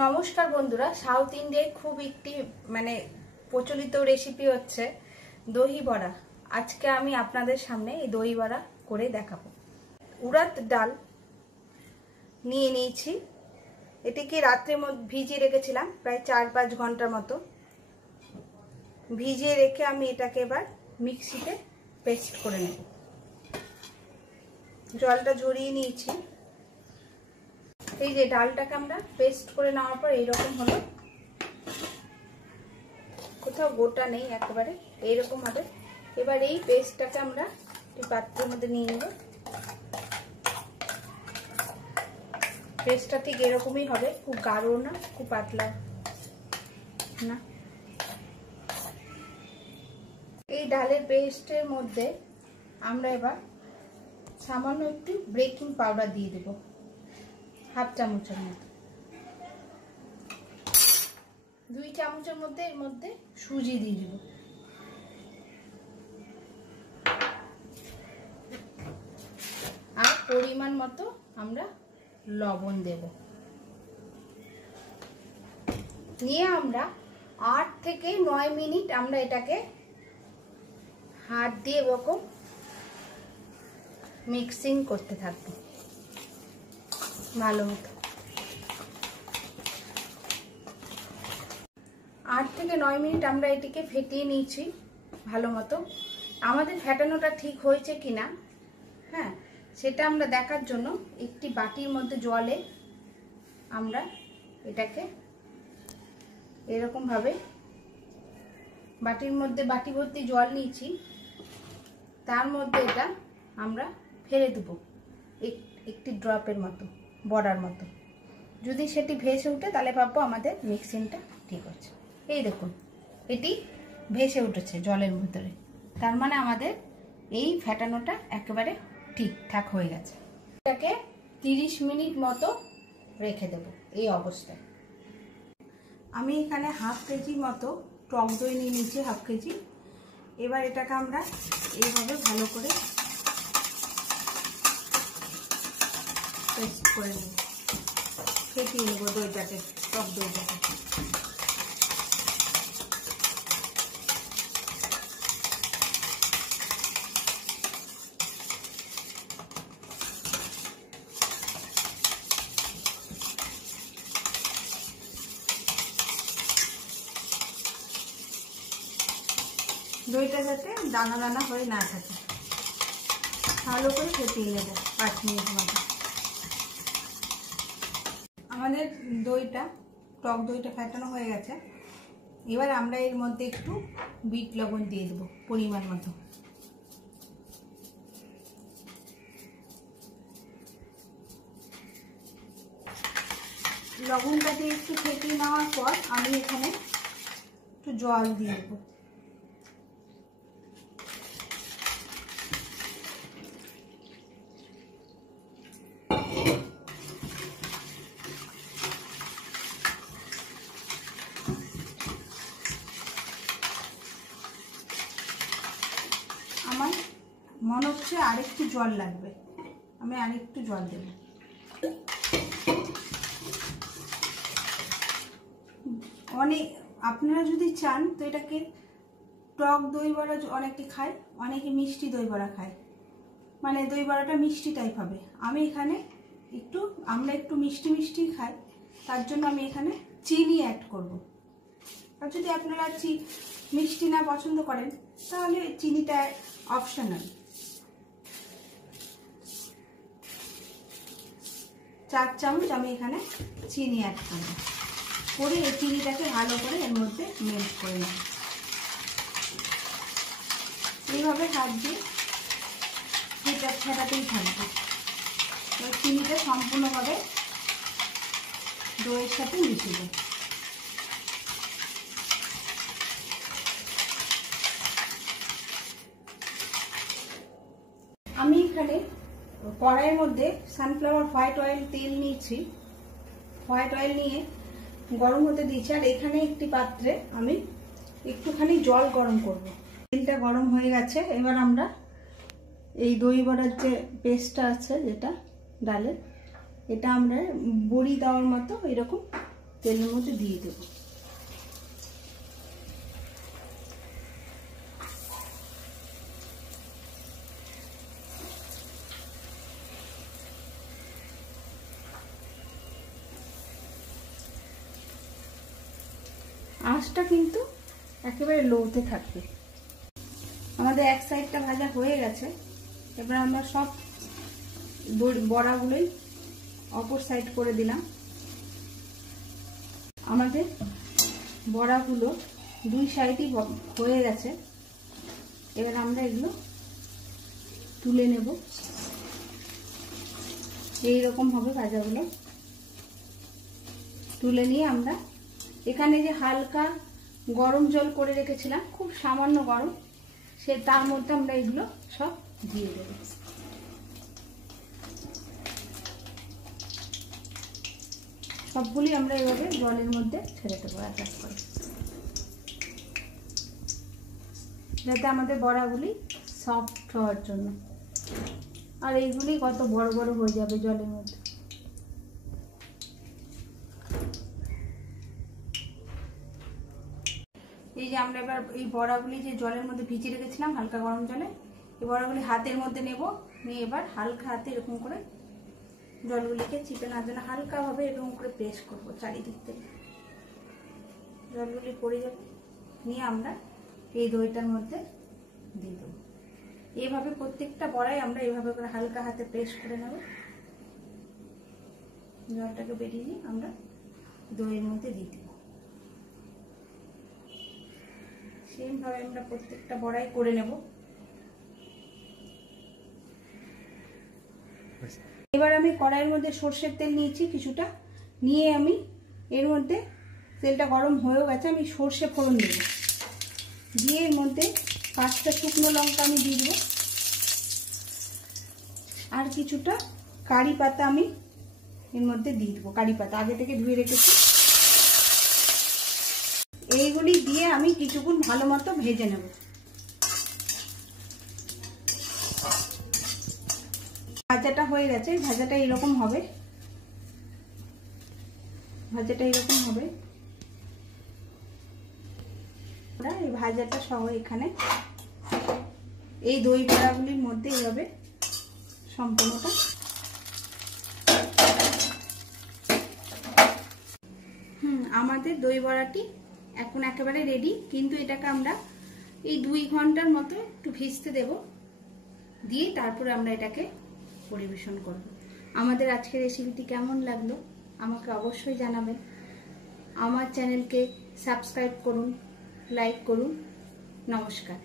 নমস্কার বন্ধুরা, সাউথ ইন্ডিয়ায় খুব একটি প্রচলিত রেসিপি হচ্ছে দহি বড়া। আজকে আমি আপনাদের সামনে এই দহি বড়া করে দেখাবো। উড়দ ডাল নিয়ে নিয়েছি, এটিকে রাত্রের মধ্যে ভিজিয়ে রেখেছিলাম প্রায় 4-5 ঘন্টার মতো। ভিজিয়ে রেখে আমি এটাকে এবার মিক্সিতে পেস্ট করে নেব। জলটা ঝরিয়ে নিয়েছি। এই যে ডালটাকে আমরা পেস্ট করে নেওয়ার পর এইরকম হলো, কোথাও গোটা নেই, একেবারে এইরকম হবে। এবার এই পেস্টটাকে আমরা এই পাত্রের মধ্যে নিয়ে নেব। পেস্টটা ঠিক এরকমই হবে, খুব গাঢ় না, খুব পাতলা না। এই ডালের পেস্টের মধ্যে আমরা এবার সামান্য একটু বেকিং পাউডার দিয়ে দেব, 1/2 চামচের মতো। 2 চামচের মধ্যে এর মধ্যে সুজি দিয়ে দেব। আর পরিমাণ মতো আমরা লবণ দেব। নিয়ে আমরা 8 থেকে 9 মিনিট আমরা এটাকে হাত দিয়ে এরকম মিক্সিং করতে থাকবো ভালো মতো। 8 থেকে 9 মিনিট আমরা এটিকে ফেটিয়ে নিয়েছি ভালো মতো। আমাদের ফেটানোটা ঠিক হয়েছে কিনা, হ্যাঁ, সেটা আমরা দেখার জন্য একটি বাটির মধ্যে জলে আমরা এটাকে এরকম ভাবে বাটির মধ্যে বাটি ভর্তি জল নিয়েছি, তার মধ্যে এটা আমরা ফেলে দেবো একটি ড্রপের মতো, বড়ার মতো। যদি সেটি ভেসে উঠে তাহলে ভাববো আমাদের মিক্সিংটা ঠিক আছে। এই দেখুন, এটি ভেসে উঠেছে জলের ভিতরে, তার মানে আমাদের এই ফেটানোটা একেবারে ঠিকঠাক হয়ে গেছে। এটাকে 30 মিনিট মতো রেখে দেব এই অবস্থায়। আমি এখানে 1/2 কেজি মতো টক দই নিয়ে নিয়েছি, 1/2 কেজি। এবার এটাকে আমরা এইভাবে ভালো করে পেস্ট করে নেব, ফেটিয়ে নেব দইটাকে, টক দইটাকে। দইটা যাতে দানা দানা হয়ে না থাকে, ভালো করে ফেটিয়ে নেব 5 মিনিট মতো। আমাদের দইটা, টক দইটা ফেটানো হয়ে গেছে। এবার আমরা এর মধ্যে একটু বিট লবণ দিয়ে দেবো পরিমাণ মতো। লবণটা দিয়ে একটু ফেটিয়ে নেওয়ার পর আমি এখানে একটু জল দিয়ে দেবো। আমার মনে হচ্ছে আরেকটু জল লাগবে, আমি আরেকটু জল দেব। অনেক আপনারা যদি চান তো এটাকে টক দই বড়া অনেকে খায়, অনেকে মিষ্টি দই বড়া খায়, মানে দই বড়াটা মিষ্টি টাইপ হবে। আমি এখানে আমরা একটু মিষ্টি মিষ্টি খাই, তার জন্য আমি এখানে চিনি অ্যাড করব। আর যদি আপনারা মিষ্টি না পছন্দ করেন তাহলে চিনিটা অপশনাল। 4 চামচ আমি এখানে চিনি অ্যাড করব, করে এই চিনিটাকে ভালো করে এর মধ্যে মেল্ট করে নেব। এইভাবে হাত দিয়ে ফেটাতেই থাকবে, চিনিটা সম্পূর্ণভাবে দইয়ের সাথে মিশে যায়। আমি এখানে কড়াইয়ের মধ্যে সানফ্লাওয়ার হোয়াইট অয়েল তেল নিয়েছি। হোয়াইট অয়েল নিয়ে গরম হতে দিয়েছি। আর এখানে একটি পাত্রে আমি একটুখানি জল গরম করব। তেলটা গরম হয়ে গেছে। এবার আমরা এই দই বড়ার যে পেস্টটা আছে, যেটা ডালের, এটা আমরা বড়ি দেওয়ার মতো এরকম তেলের মধ্যে দিয়ে দেব। আঁচটা কিন্তু একেবারে লোতে থাকবে। আমাদের এক সাইডটা ভাজা হয়ে গেছে, এবার আমরা সব বড়াগুলোই অপর সাইড করে দিলাম। আমাদের বড়াগুলো দুই সাইডই হয়ে গেছে, এবার আমরা এগুলো তুলে নেব। এইরকম হবে ভাজাগুলো। তুলে নিয়ে আমরা এখানে যে হালকা গরম জল করে রেখেছিলাম, খুব সামান্য গরম, তার মধ্যে আমরা এগুলো সব দিয়ে দেব। সবগুলি আমরা এভাবে জলের মধ্যে ছেড়ে দেবো এক এক করে, যাতে আমাদের বড়াগুলি সফট হওয়ার জন্য। আর এইগুলি কত বড় বড় হয়ে যাবে জলের মধ্যে। এই যে আমরা এবার এই বড়াগুলি যে জলের মধ্যে ভিজিয়ে রেখেছিলাম হালকা গরম জলে, এই বড়াগুলি হাতের মধ্যে নেব, নিয়ে এবার হালকা হাতে এরকম করে জলগুলিকে চিপে না যেন হালকাভাবে এরকম করে প্রেস করবো চারিদিক থেকে, জলগুলি পড়ে যাবে। নিয়ে আমরা এই দইটার মধ্যে দিয়ে দেবো। এইভাবে প্রত্যেকটা বড়াই আমরা এইভাবে করে হালকা হাতে প্রেস করে নেব। জলটাকে বেরিয়ে নিয়ে আমরা দইয়ের মধ্যে দিয়ে দেব। সেম ভাবে আমরা প্রত্যেকটা বড়াই করে নেব। এবার আমি কড়াইয়ের মধ্যে সর্ষের তেল নিয়েছি কিছুটা, নিয়ে আমি এর মধ্যে তেলটা গরম হয়েও গেছে, আমি সর্ষে ফোড়ন দেব। দিয়ে এর মধ্যে 5টা শুকনো লঙ্কা আমি দিয়ে দেবো, আর কিছুটা কারি পাতা আমি এর মধ্যে দিয়ে দেবো। কারি পাতা আগে থেকে ধুয়ে রেখেছি। এইগুলি দিয়ে আমি কিছুক্ষণ ভালো মতো ভেজে নেব। ভাজাটা হয়ে গেছে, ভাজাটা এরকম হবে, ভাজাটা এরকম হবে। এই ভাজাটা সহ এখানে এই দই বড়াগুলির মধ্যে এইভাবে সম্পূর্ণটা আমাদের দই বড়াটি এখন একেবারে রেডি। কিন্তু এটাকে আমরা এই 2 ঘন্টার মতো একটু ভিজতে দেব, দিয়ে তারপরে আমরা এটাকে পরিবেশন করব। আমাদের আজকের রেসিপিটি কেমন লাগলো আমাকে অবশ্যই জানাবেন। আমার চ্যানেলকে সাবস্ক্রাইব করুন, লাইক করুন। নমস্কার।